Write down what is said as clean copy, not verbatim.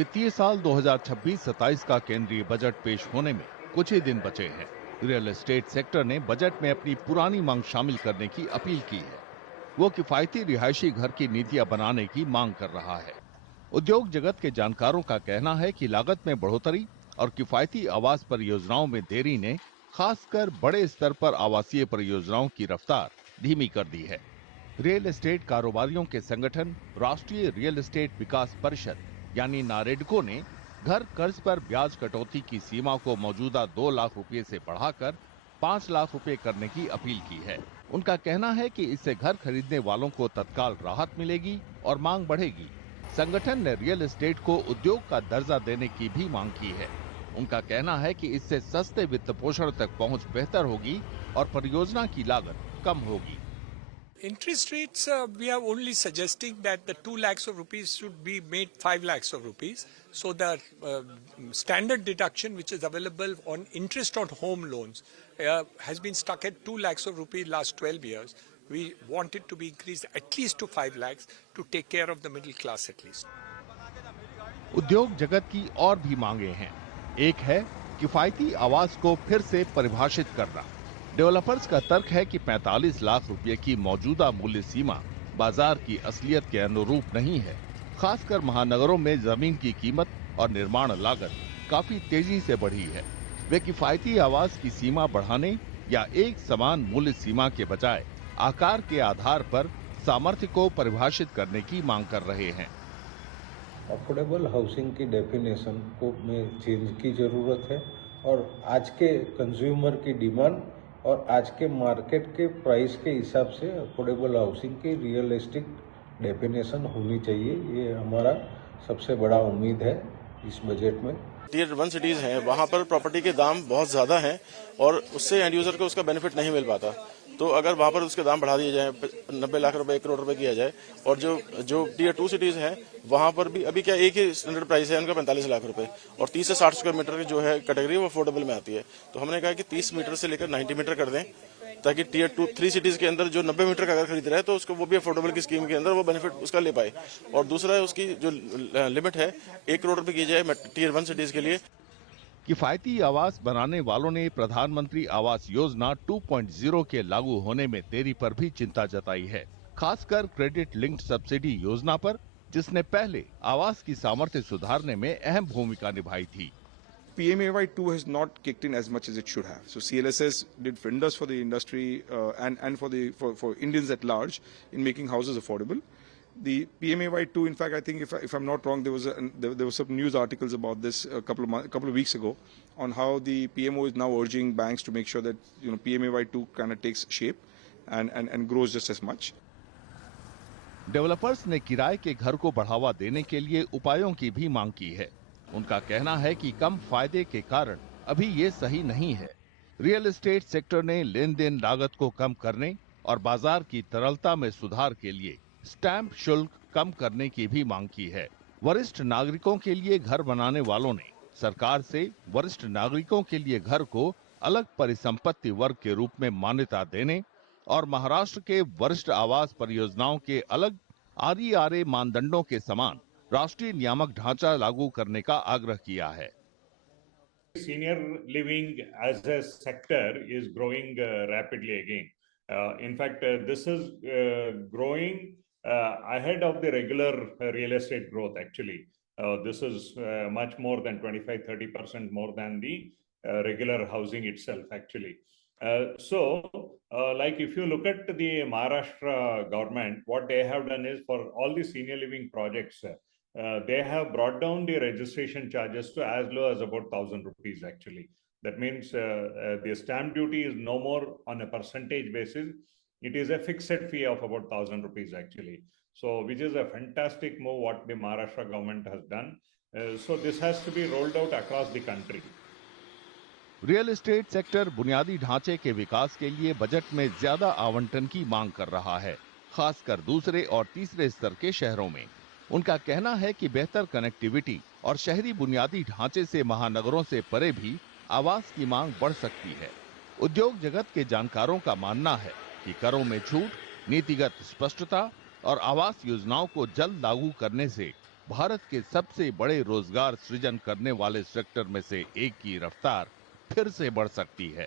वित्तीय साल 2026-27 का केंद्रीय बजट पेश होने में कुछ ही दिन बचे हैं। रियल एस्टेट सेक्टर ने बजट में अपनी पुरानी मांग शामिल करने की अपील की है। वो किफायती रिहायशी घर की नीतियां बनाने की मांग कर रहा है। उद्योग जगत के जानकारों का कहना है कि लागत में बढ़ोतरी और किफायती आवास परियोजनाओं में देरी ने खासकर बड़े स्तर पर आवासीय परियोजनाओं की रफ्तार धीमी कर दी है। रियल एस्टेट कारोबारियों के संगठन राष्ट्रीय रियल एस्टेट विकास परिषद यानी नारेडको ने घर कर्ज पर ब्याज कटौती की सीमा को मौजूदा 2 लाख रुपए से बढ़ाकर 5 लाख रुपए करने की अपील की है। उनका कहना है कि इससे घर खरीदने वालों को तत्काल राहत मिलेगी और मांग बढ़ेगी। संगठन ने रियल एस्टेट को उद्योग का दर्जा देने की भी मांग की है। उनका कहना है कि इससे सस्ते वित्त पोषण तक पहुंच बेहतर होगी और परियोजना की लागत कम होगी। Interest rates, we are only suggesting that the 2 lakhs of rupees should be made 5 lakhs of rupees. So the standard deduction which is available on interest on home loans has been stuck at 2 lakhs of rupees last 12 years. We want it to be increased at least to 5 lakhs to take care of the middle class at least. उद्योग जगत की और भी मांगे हैं। एक है किफायती आवास को फिर से परिभाषित करना। डेवलपर्स का तर्क है कि 45 लाख रुपए की मौजूदा मूल्य सीमा बाजार की असलियत के अनुरूप नहीं है। खासकर महानगरों में जमीन की कीमत और निर्माण लागत काफी तेजी से बढ़ी है। वे किफायती आवास की सीमा बढ़ाने या एक समान मूल्य सीमा के बजाय आकार के आधार पर सामर्थ्य को परिभाषित करने की मांग कर रहे हैं। अफोर्डेबल हाउसिंग की डेफिनेशन को में चेंज की जरूरत है और आज के कंज्यूमर की डिमांड और आज के मार्केट के प्राइस के हिसाब से अफोर्डेबल हाउसिंग की रियलिस्टिक डेफिनेशन होनी चाहिए। ये हमारा सबसे बड़ा उम्मीद है इस बजट में। टियर 1 सिटीज हैं, वहाँ पर प्रॉपर्टी के दाम बहुत ज़्यादा हैं और उससे एंड यूज़र को उसका बेनिफिट नहीं मिल पाता। तो अगर वहाँ पर उसके दाम बढ़ा दिए जाए, 90 लाख रुपए 1 करोड़ रुपए किया जाए, और जो टियर 2 सिटीज हैं वहाँ पर भी अभी क्या एक ही स्टैंडर्ड प्राइस है उनका 45 लाख रुपए, और 30 से 60 स्क्वायर मीटर की जो है कैटेगरी वो अफोर्डेबल में आती है। तो हमने कहा कि 30 मीटर से लेकर 90 मीटर कर दें, ताकि टियर 2-3 सिटीज के अंदर जो 90 मीटर का अगर खरीद रहा है तो उसको वो भी अफोर्डेबल की स्कीम के अंदर वो बेनिफिट उसका ले पाए। और दूसरा है उसकी जो लिमिट है 1 करोड़ रुपए की जाए टियर 1 सिटीज के लिए। किफायती आवास बनाने वालों ने प्रधानमंत्री आवास योजना 2.0 के लागू होने में देरी पर भी चिंता जताई है, खासकर क्रेडिट लिंक्ड सब्सिडी योजना पर, जिसने पहले आवास की सामर्थ्य सुधारने में अहम भूमिका निभाई थी। PMAY2 has not kicked in as much as it should have. So CLSS did wonders for the industry and for Indians at large in making houses affordable. The PMAY2, in fact, I think if I'm not wrong, there was some news articles about this a couple of weeks ago on how the PMO is now urging banks to make sure that PMAY2 kind of takes shape and grows just as much. Developers ने किराए के घर को बढ़ावा देने के लिए उपायों की भी मांग की है। उनका कहना है कि कम फायदे के कारण अभी ये सही नहीं है। रियल एस्टेट सेक्टर ने लेन देन लागत को कम करने और बाजार की तरलता में सुधार के लिए स्टैंप शुल्क कम करने की भी मांग की है। वरिष्ठ नागरिकों के लिए घर बनाने वालों ने सरकार से वरिष्ठ नागरिकों के लिए घर को अलग परिसंपत्ति वर्ग के रूप में मान्यता देने और महाराष्ट्र के वरिष्ठ आवास परियोजनाओं के अलग RERA मानदंडों के समान राष्ट्रीय नियामक ढांचा लागू करने का आग्रह किया है। Senior living as a sector is growing rapidly again. In fact, this is growing ahead of the regular real estate growth actually. This is much more than 25-30% more than the regular housing itself actually. Like if you look at the Maharashtra government, what they have done is for all the senior living projects, they have brought down the registration charges to as low as about 1,000 rupees actually. That means the stamp duty is no more on a percentage basis. It is a fixed fee of about 1,000 rupees actually. So which is a fantastic move what the Maharashtra government has done. So this has to be rolled out across the country. Real estate sector बुनियादी ढांचे के विकास के लिए budget में ज्यादा आवंटन की मांग कर रहा है, खासकर दूसरे और तीसरे स्तर के शहरों में। उनका कहना है कि बेहतर कनेक्टिविटी और शहरी बुनियादी ढांचे से महानगरों से परे भी आवास की मांग बढ़ सकती है। उद्योग जगत के जानकारों का मानना है कि करों में छूट, नीतिगत स्पष्टता और आवास योजनाओं को जल्द लागू करने से भारत के सबसे बड़े रोजगार सृजन करने वाले सेक्टर में से एक की रफ्तार फिर से बढ़ सकती है।